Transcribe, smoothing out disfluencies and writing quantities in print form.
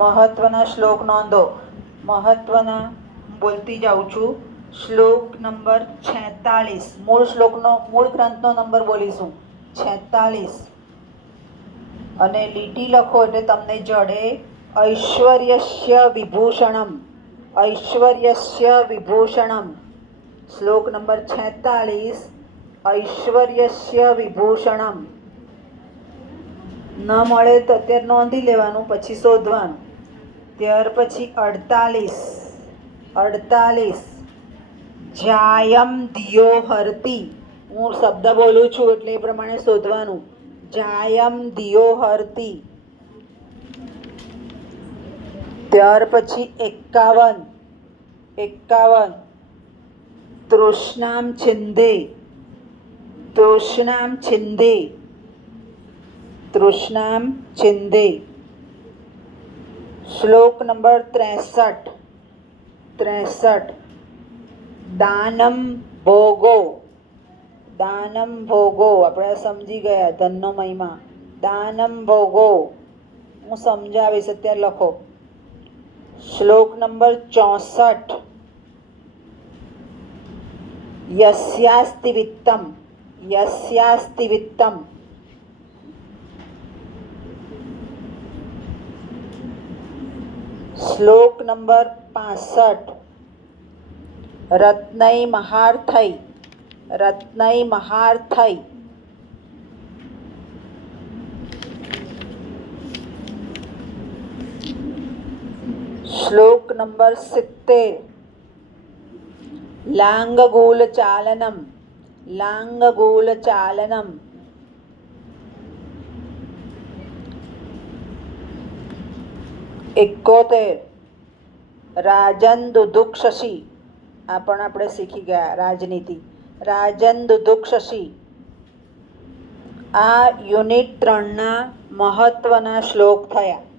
મહત્વના શ્લોક નોંધો. મહત્વના બોલતી જાઉં છું. શ્લોક નંબર 46, મૂળ ગ્રંથનો નંબર બોલીશું 46. અને લીટી લખો એટલે તમને જડે. ઐશ્વર્યસ્ય વિભૂષણમ, ઐશ્વર્યસ્ય વિભૂષણમ. શ્લોક નંબર 46, ઐશ્વર્યસ્ય વિભૂષણમ. ન મળે તો અત્યારે નોંધી લેવાનું, પછી શોધવાનું. ત્યાર પછી 48, જાયમ ધિયો હરતી. હું શબ્દ બોલું છું એટલે એ પ્રમાણે શોધવાનું. જાયમ ધિયો હરતી. ત્યાર પછી 51, તૃષ્ણામ છિંદે, તૃષ્ણામ છિંદે, તૃષ્ણામ છિંદે. શ્લોક નંબર 63, દાનમ ભોગો, દાનમ ભોગો. આપણે સમજી ગયા ધનનો મહિમા. દાનમ ભોગો હું સમજાવીશ, અત્યારે લખો. શ્લોક નંબર 64, યસ્યાસ્તિ વિત્તમ, યસ્યાસ્તિ વિત્તમ. શ્લોક નંબર 65, રત્નૈ મહાર્થૈ, રત્નૈ મહાર્થૈ. શ્લોક નંબર 70, લાંગગૂલ ચાલનમ, લાંગગૂલ ચાલનમ. એકોતેર, રાજન દુદુક્ષસી. આ પણ આપણે શીખી ગયા રાજનીતિ. રાજન દુદુક્ષસી. આ યુનિટ 3ના મહત્વના શ્લોક થયા.